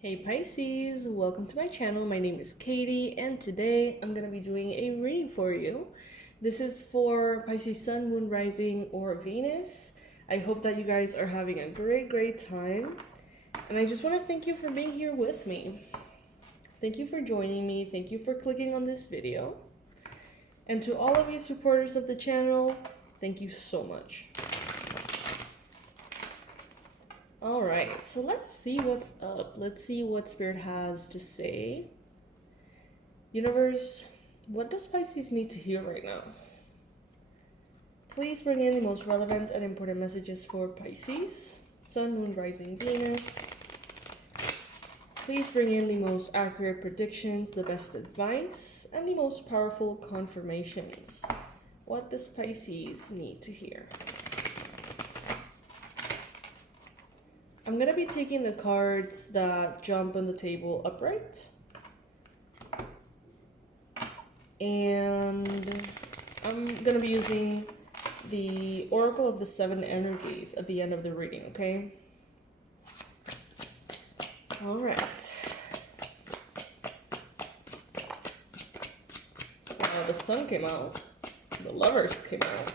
Hey Pisces, welcome to my channel. My name is Katie and today I'm going to be doing a reading for you. This is for Pisces Sun, Moon, Rising, or Venus. I hope that you guys are having a great time. And I just want to thank you for being here with me. Thank you for joining me. Thank you for clicking on this video. And to all of you supporters of the channel, thank you so much. All right, so let's see what's up. Let's see what Spirit has to say. Universe, what does Pisces need to hear right now? Please bring in the most relevant and important messages for Pisces, Sun, Moon, Rising, Venus. Please bring in the most accurate predictions, the best advice, and the most powerful confirmations. What does Pisces need to hear? I'm going to be taking the cards that jump on the table upright. And I'm going to be using the Oracle of the Seven Energies at the end of the reading, okay? All right. Now the Sun came out. The Lovers came out.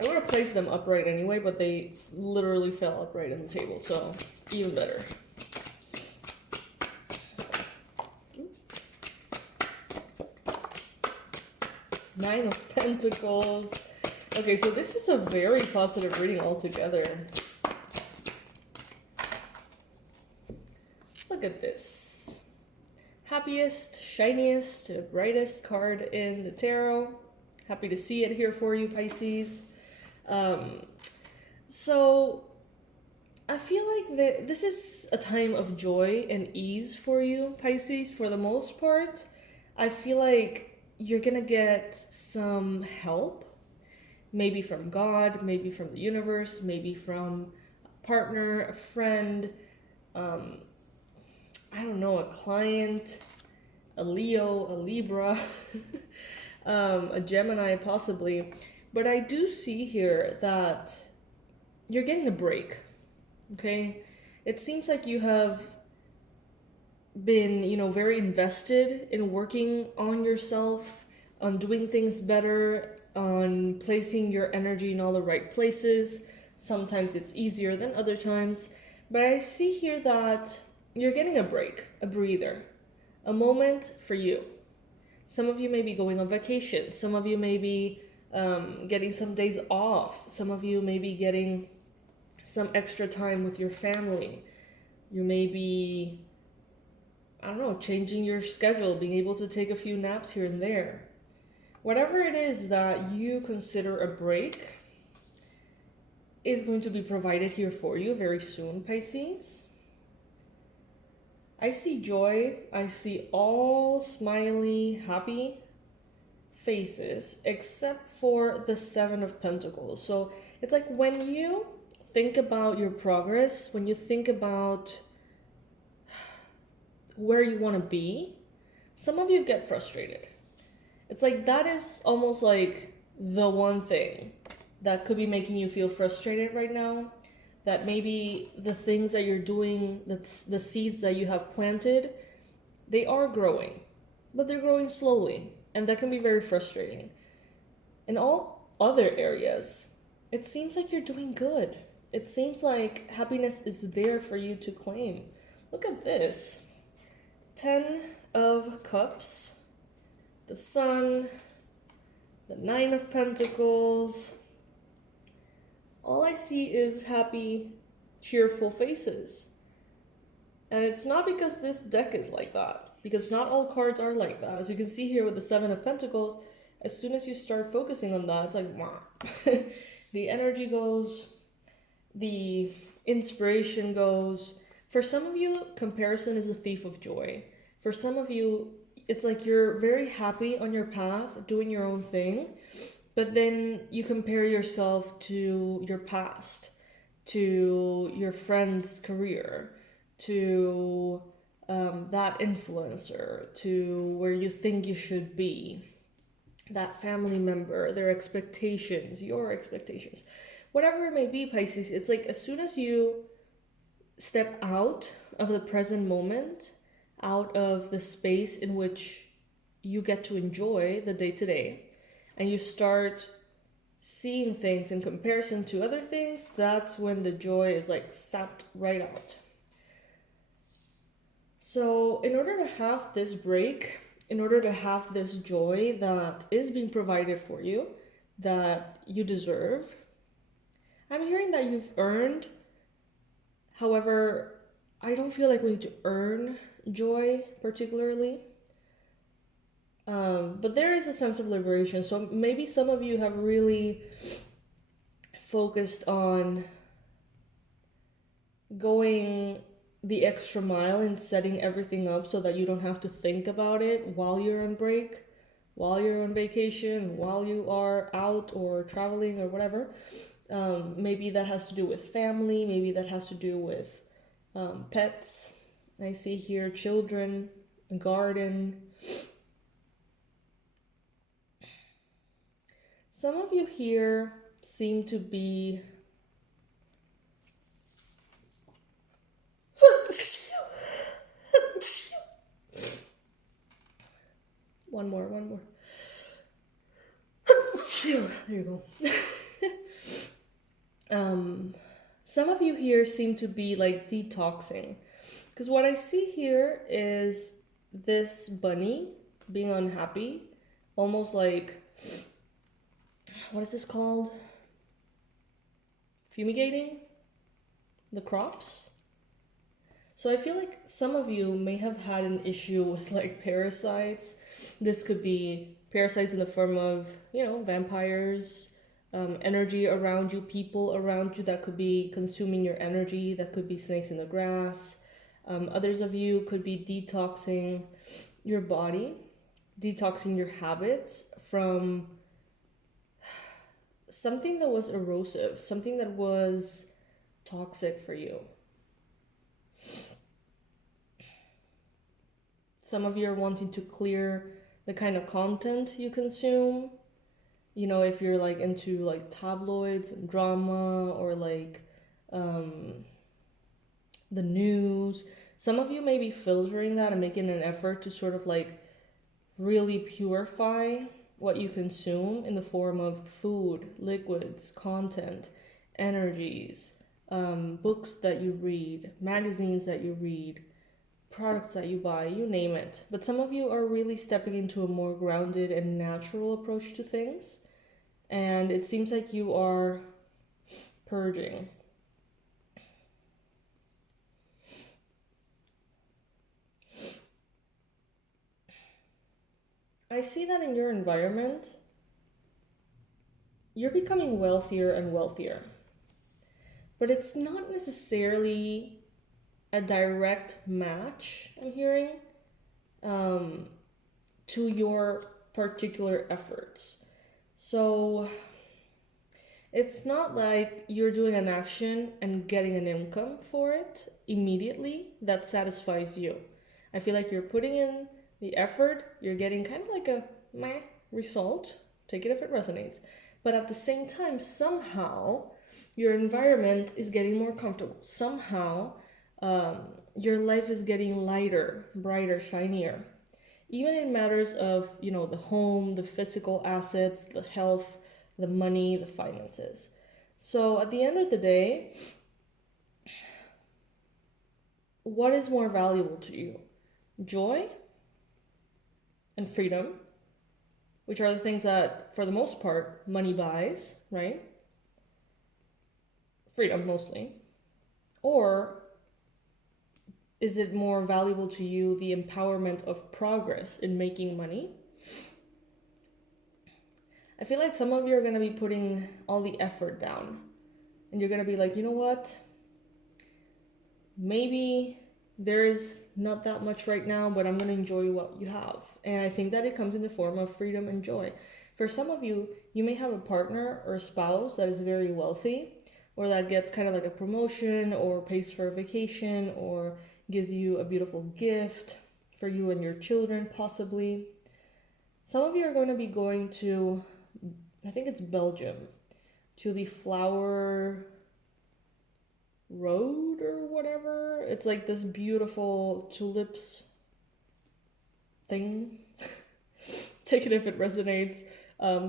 I would have placed them upright anyway, but they literally fell upright on the table, so even better. Nine of Pentacles. Okay, so this is a very positive reading altogether. Look at this. Happiest, shiniest, brightest card in the tarot. Happy to see it here for you, Pisces. So I feel like this is a time of joy and ease for you, Pisces. For the most part, I feel like you're gonna get some help, maybe from God, maybe from the universe, maybe from a partner, a friend, I don't know, a client, a Leo, a Libra, a Gemini possibly. But I do see here that you're getting a break, okay? It seems like you have been, very invested in working on yourself, on doing things better, on placing your energy in all the right places. Sometimes it's easier than other times. But I see here that you're getting a break, a breather, a moment for you. Some of you may be going on vacation. Some of you may be getting some days off. Some of you may be getting some extra time with your family. You may be, I don't know, changing your schedule, being able to take a few naps here and there. Whatever it is that you consider a break is going to be provided here for you very soon, Pisces. I see joy. I see all smiley, happy faces except for the Seven of Pentacles. So it's like when you think about your progress, when you think about where you want to be, some of you get frustrated. It's like that is almost like the one thing that could be making you feel frustrated right now, that maybe the things that you're doing, that's the seeds that you have planted, they are growing, but they're growing slowly. And that can be very frustrating. In all other areas, it seems like you're doing good. It seems like happiness is there for you to claim. Look at this. 10 of Cups, the Sun, the Nine of Pentacles. All I see is happy, cheerful faces. And it's not because this deck is like that. Because not all cards are like that. As you can see here with the Seven of Pentacles, as soon as you start focusing on that, it's like, wow. The energy goes, the inspiration goes. For some of you, comparison is a thief of joy. For some of you, it's like you're very happy on your path, doing your own thing, but then you compare yourself to your past, to your friend's career, to that influencer, to where you think you should be, that family member, their expectations, your expectations. whatever it may be, Pisces, it's like as soon as you step out of the present moment, out of the space in which you get to enjoy the day to day, and you start seeing things in comparison to other things, that's when the joy is like sapped right out. So in order to have this break, in order to have this joy that is being provided for you, that you deserve, I'm hearing that you've earned. However, I don't feel like we need to earn joy particularly. But there is a sense of liberation. So maybe some of you have really focused on going the extra mile and setting everything up so that you don't have to think about it while you're on break, while you're on vacation, while you are out or traveling or whatever. Maybe that has to do with family. Maybe that has to do with pets. I see here children, garden. Some of you here seem to be one more. There you go. Some of you here seem to be like detoxing, because what I see here is this bunny being unhappy, almost like, what is this called? Fumigating the crops. So I feel like some of you may have had an issue with like parasites. This could be parasites in the form of, vampires, energy around you, people around you that could be consuming your energy. That could be snakes in the grass. Others of you could be detoxing your body, detoxing your habits from something that was erosive, something that was toxic for you. Some of you are wanting to clear the kind of content you consume. If you're like into like tabloids and drama or like the news, some of you may be filtering that and making an effort to sort of like really purify what you consume in the form of food, liquids, content, energies, books that you read, magazines that you read, products that you buy, you name it. But some of you are really stepping into a more grounded and natural approach to things. And it seems like you are purging. I see that in your environment, you're becoming wealthier and wealthier. But it's not necessarily a direct match, I'm hearing, to your particular efforts. So it's not like you're doing an action and getting an income for it immediately that satisfies you. I feel like you're putting in the effort, you're getting kind of like a meh result, take it if it resonates. But at the same time, somehow your environment is getting more comfortable. Somehow your life is getting lighter, brighter, shinier. Even in matters of, the home, the physical assets, the health, the money, the finances. So at the end of the day, what is more valuable to you? Joy and freedom, which are the things that, for the most part, money buys, right? Freedom, mostly. Or is it more valuable to you the empowerment of progress in making money? I feel like some of you are going to be putting all the effort down. And you're going to be like, you know what? Maybe there is not that much right now, but I'm going to enjoy what you have. And I think that it comes in the form of freedom and joy. For some of you, you may have a partner or a spouse that is very wealthy, or that gets kind of like a promotion or pays for a vacation or gives you a beautiful gift for you and your children, possibly. Some of you are going to be going to, I think it's Belgium, to the flower road or whatever. It's like this beautiful tulips thing. Take it if it resonates.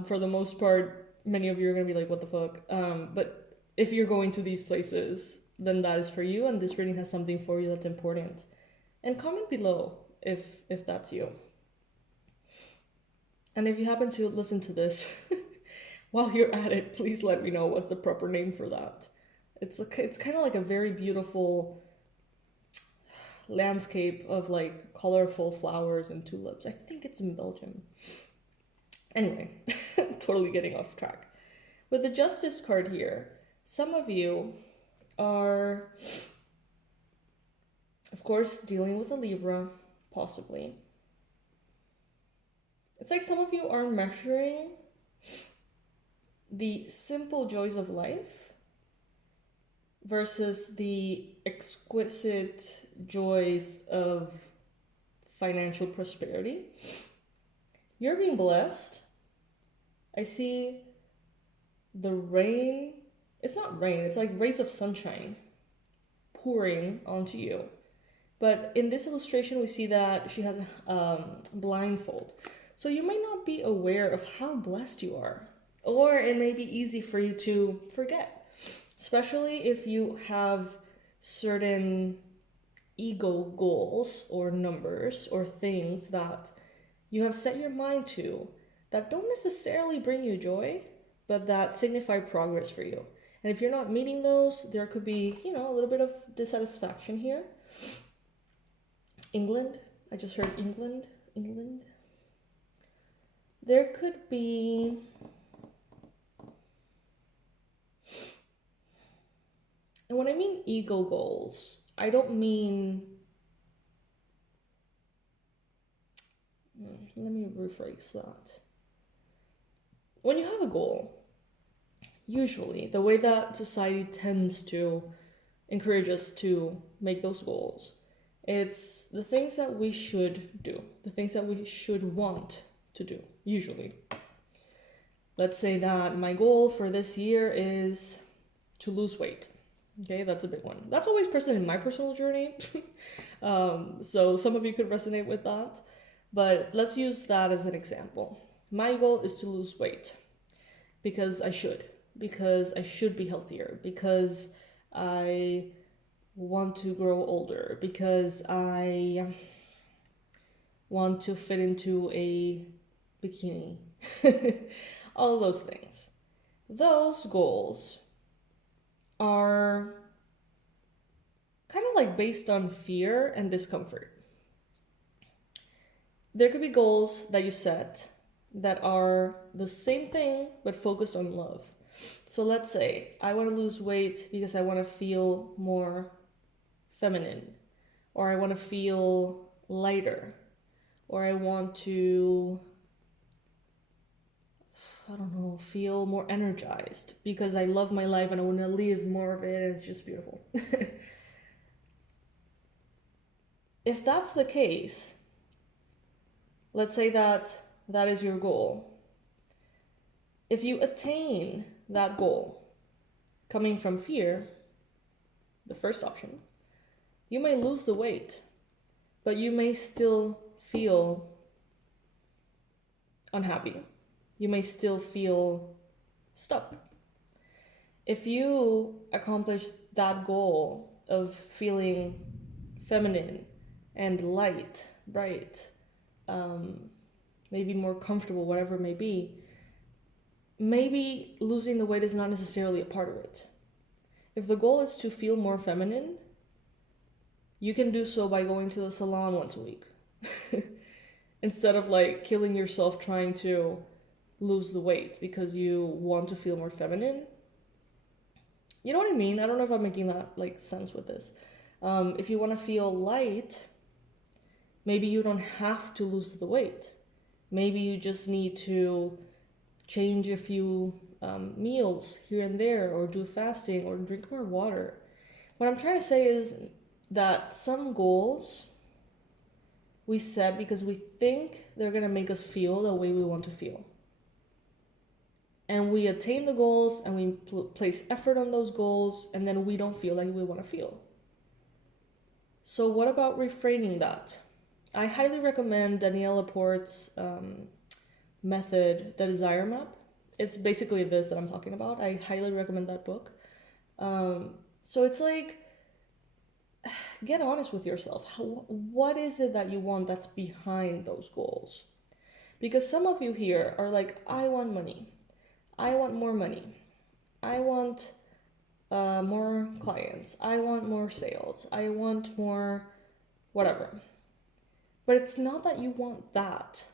For the most part, many of you are going to be like, what the fuck? But if you're going to these places, then that is for you, and this reading has something for you that's important. And comment below if that's you. And if you happen to listen to this while you're at it, please let me know what's the proper name for that. It's kind of like a very beautiful landscape of like colorful flowers and tulips. I think it's in Belgium. Anyway, totally getting off track. With the Justice card here, some of you are, of course, dealing with a Libra, possibly. It's like some of you are measuring the simple joys of life versus the exquisite joys of financial prosperity. You're being blessed. I see the rain. It's not rain, it's like rays of sunshine pouring onto you. But in this illustration, we see that she has a blindfold. So you might not be aware of how blessed you are, or it may be easy for you to forget, especially if you have certain ego goals or numbers or things that you have set your mind to that don't necessarily bring you joy, but that signify progress for you. And if you're not meeting those, there could be, a little bit of dissatisfaction here. England, I just heard England. There could be and when I mean ego goals, I don't mean, let me rephrase that. When you have a goal, usually the way that society tends to encourage us to make those goals, it's the things that we should do, the things that we should want to do, usually. Let's say that my goal for this year is to lose weight. Okay, that's a big one. That's always present in my personal journey. So some of you could resonate with that. But let's use that as an example. My goal is to lose weight because I should be healthier, because I want to grow older, because I want to fit into a bikini. All those things. Those goals are kind of like based on fear and discomfort. There could be goals that you set that are the same thing but focused on love. So let's say I want to lose weight because I want to feel more feminine, or I want to feel lighter, or I want to, feel more energized because I love my life and I want to live more of it, and it's just beautiful. If that's the case, let's say that is your goal. If you attain that goal coming from fear, the first option, you may lose the weight, but you may still feel unhappy. You may still feel stuck. If you accomplish that goal of feeling feminine and light, bright, maybe more comfortable, whatever it may be, maybe losing the weight is not necessarily a part of it. If the goal is to feel more feminine, you can do so by going to the salon once a week. Instead of like killing yourself trying to lose the weight because you want to feel more feminine. You know what I mean? I don't know if I'm making that like sense with this. If you want to feel light, maybe you don't have to lose the weight. Maybe you just need to change a few meals here and there, or do fasting, or drink more water. What I'm trying to say is that some goals we set because we think they're going to make us feel the way we want to feel. And we attain the goals and we place effort on those goals, and then we don't feel like we want to feel. So what about reframing that? I highly recommend Danielle Laporte's method, the desire map. It's basically this that I'm talking about. I highly recommend that book. So it's like, get honest with yourself. What is it that you want that's behind those goals? Because some of you here are like, I want money. I want more money. I want more clients. I want more sales. I want more whatever. But it's not that you want that.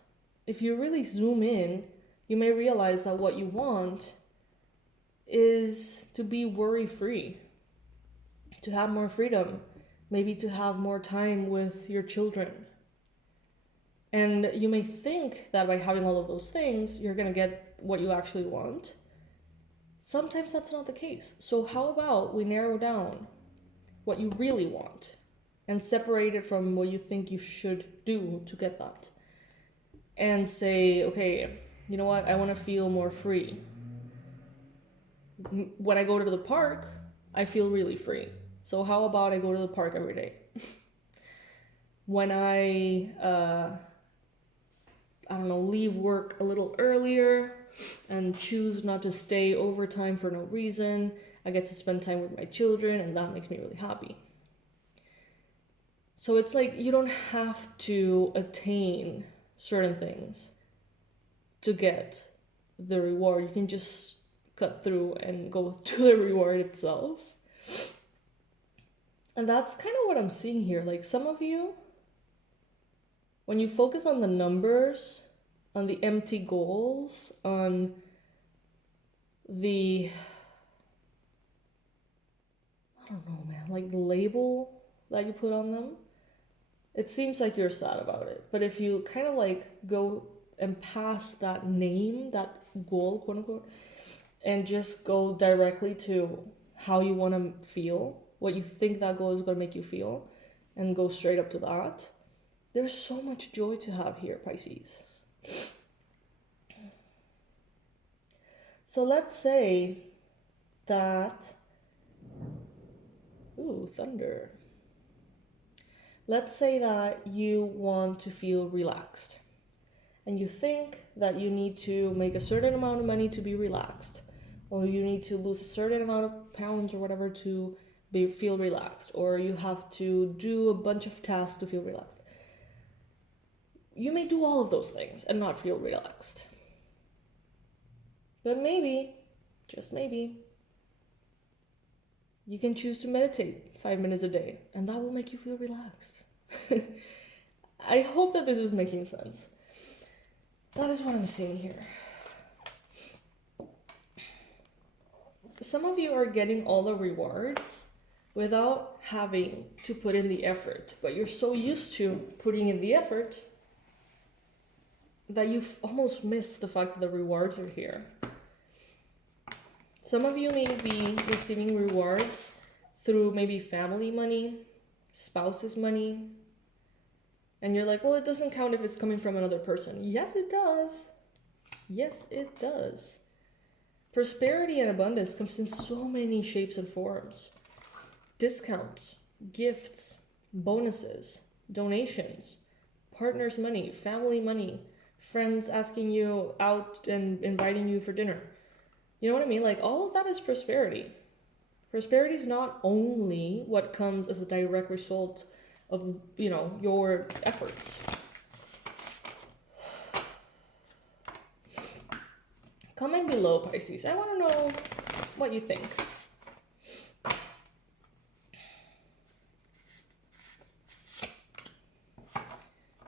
If you really zoom in, you may realize that what you want is to be worry-free, to have more freedom, maybe to have more time with your children. And you may think that by having all of those things, you're going to get what you actually want. Sometimes that's not the case. So how about we narrow down what you really want and separate it from what you think you should do to get that? And say, okay, you know what? I want to feel more free. When I go to the park, I feel really free. So how about I go to the park every day? When I don't know, leave work a little earlier and choose not to stay overtime for no reason, I get to spend time with my children, and that makes me really happy. So it's like you don't have to attain certain things to get the reward. You can just cut through and go to the reward itself. And that's kind of what I'm seeing here. Like some of you, when you focus on the numbers, on the empty goals, on the, I don't know, man, like the label that you put on them, it seems like you're sad about it. But if you kind of like go and pass that name, that goal, quote unquote, and just go directly to how you want to feel, what you think that goal is going to make you feel, and go straight up to that, there's so much joy to have here, Pisces. So let's say that, ooh, thunder. Let's say that you want to feel relaxed, and you think that you need to make a certain amount of money to be relaxed, or you need to lose a certain amount of pounds or whatever to feel relaxed, or you have to do a bunch of tasks to feel relaxed. You may do all of those things and not feel relaxed. But maybe, just maybe, you can choose to meditate 5 minutes a day, and that will make you feel relaxed. I hope that this is making sense. That is what I'm seeing here. Some of you are getting all the rewards without having to put in the effort, but you're so used to putting in the effort that you've almost missed the fact that the rewards are here. Some of you may be receiving rewards through maybe family money, spouse's money, and you're like, well, it doesn't count if it's coming from another person. Yes, it does. Yes, it does. Prosperity and abundance comes in so many shapes and forms. Discounts, gifts, bonuses, donations, partner's money, family money, friends asking you out and inviting you for dinner. You know what I mean? Like all of that is prosperity. Prosperity is not only what comes as a direct result of, you know, your efforts. Comment below, Pisces. I want to know what you think.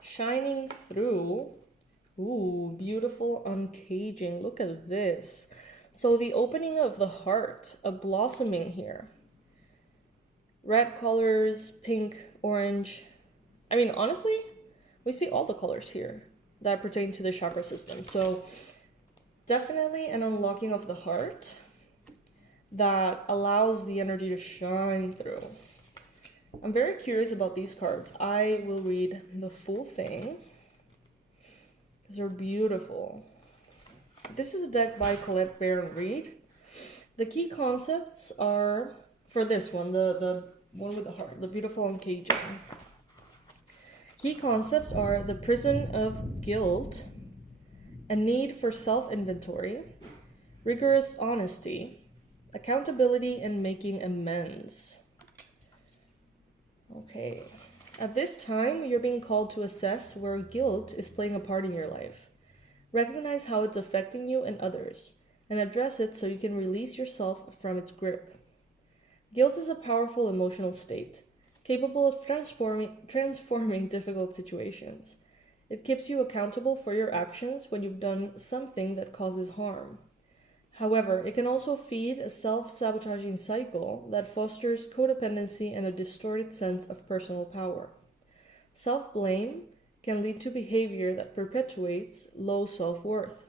Shining through. Ooh, beautiful uncaging. Look at this. So the opening of the heart, a blossoming here. Red colors, pink, orange. I mean, honestly, we see all the colors here that pertain to the chakra system. So definitely an unlocking of the heart that allows the energy to shine through. I'm very curious about these cards. I will read the full thing because they're beautiful. This is a deck by Colette Baron Reed. The key concepts are, for this one, the one with the heart, the beautiful Uncaging. Key concepts are the prison of guilt, a need for self-inventory, rigorous honesty, accountability, and making amends. Okay. At this time, you're being called to assess where guilt is playing a part in your life. Recognize how it's affecting you and others, and address it so you can release yourself from its grip. Guilt is a powerful emotional state, capable of transforming difficult situations. It keeps you accountable for your actions when you've done something that causes harm. However, it can also feed a self-sabotaging cycle that fosters codependency and a distorted sense of personal power. Self-blame can lead to behavior that perpetuates low self-worth.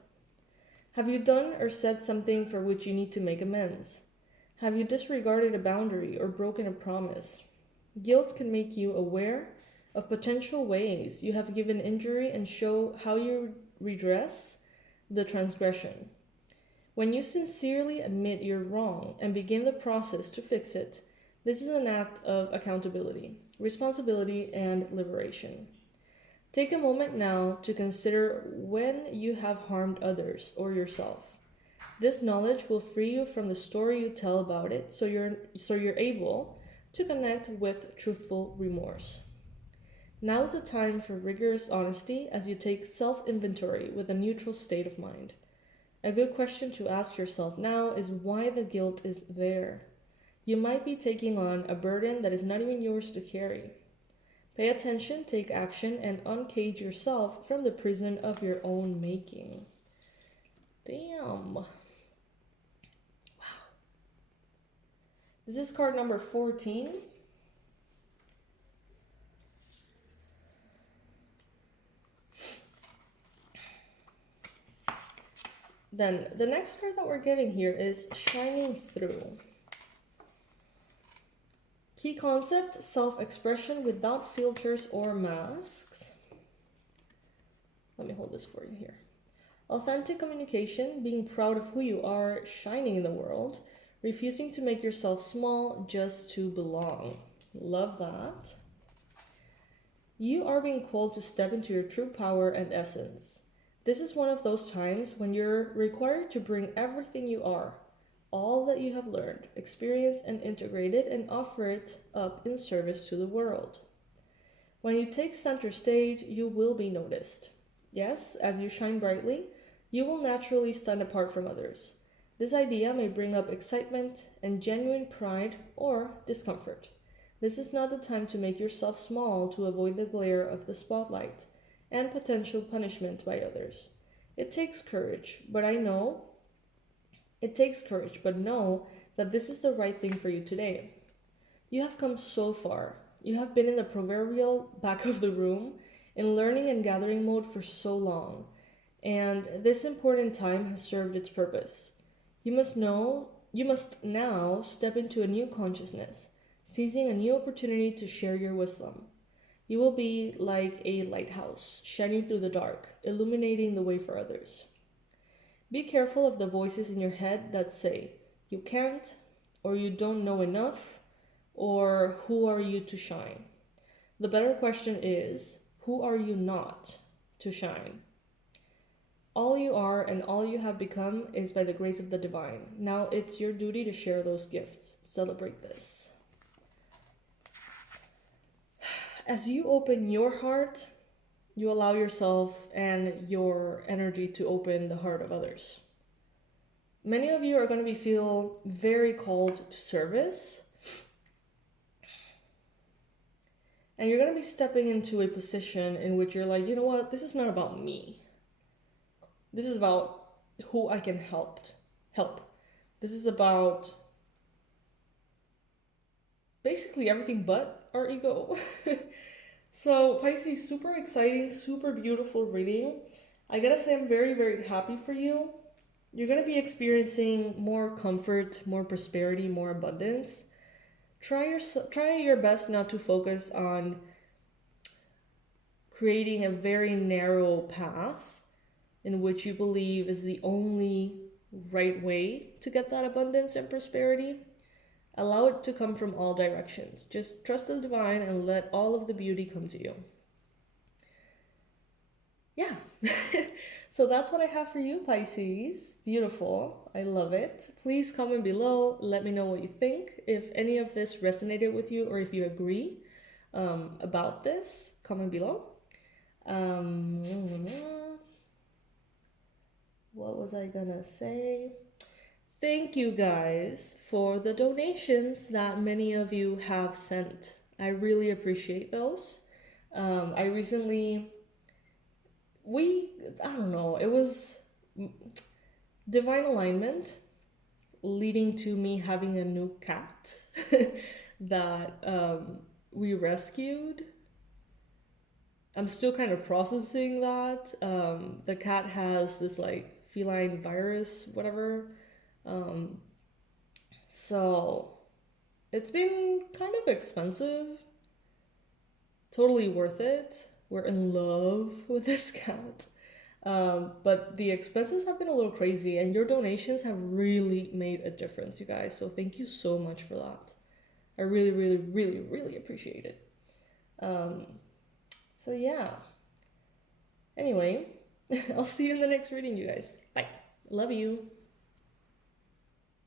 Have you done or said something for which you need to make amends? Have you disregarded a boundary or broken a promise? Guilt can make you aware of potential ways you have given injury and show how you redress the transgression. When you sincerely admit you're wrong and begin the process to fix it, this is an act of accountability, responsibility, and liberation. Take a moment now to consider when you have harmed others or yourself. This knowledge will free you from the story you tell about it, so you're able to connect with truthful remorse. Now is the time for rigorous honesty as you take self-inventory with a neutral state of mind. A good question to ask yourself now is why the guilt is there. You might be taking on a burden that is not even yours to carry. Pay attention, take action, and uncage yourself from the prison of your own making. Damn. Wow. This is card number 14. Then the next card that we're getting here is Shining Through. Key concept, self-expression without filters or masks. Let me hold this for you here. Authentic communication, being proud of who you are, shining in the world, refusing to make yourself small just to belong. Love that. You are being called to step into your true power and essence. This is one of those times when you're required to bring everything you are, all that you have learned, experienced, and integrated, and offer it up in service to the world. When you take center stage, you will be noticed. Yes, as you shine brightly, you will naturally stand apart from others. This idea may bring up excitement and genuine pride or discomfort. This is not the time to make yourself small to avoid the glare of the spotlight and potential punishment by others. It takes courage, but know that this is the right thing for you today. You have come so far. You have been in the proverbial back of the room in learning and gathering mode for so long, and this important time has served its purpose. You must now step into a new consciousness, seizing a new opportunity to share your wisdom. You will be like a lighthouse, shining through the dark, illuminating the way for others. Be careful of the voices in your head that say, you can't, or you don't know enough, or who are you to shine? The better question is, who are you not to shine? All you are and all you have become is by the grace of the divine. Now it's your duty to share those gifts. Celebrate this. As you open your heart, you allow yourself and your energy to open the heart of others. Many of you are going to feel very called to service. And you're going to be stepping into a position in which you're like, you know what, this is not about me. This is about who I can help. This is about basically everything but our ego. So Pisces, super exciting, super beautiful reading. I gotta say I'm very, very happy for you. You're gonna be experiencing more comfort, more prosperity, more abundance. Try your best not to focus on creating a very narrow path in which you believe is the only right way to get that abundance and prosperity. Allow it to come from all directions. Just trust the divine and let all of the beauty come to you. Yeah. So that's what I have for you, Pisces. Beautiful. I love it. Please comment below. Let me know what you think. If any of this resonated with you or if you agree about this, comment below. What was I gonna say? Thank you guys for the donations that many of you have sent. I really appreciate those. I recently, I don't know, it was divine alignment leading to me having a new cat that we rescued. I'm still kind of processing that. The cat has this like feline virus, whatever. So it's been kind of expensive. Totally worth it. We're in love with this cat. But the expenses have been a little crazy, and your donations have really made a difference, you guys. So thank you so much for that. I really, really, really, really appreciate it. So yeah. Anyway, I'll see you in the next reading, you guys. Bye. Love you.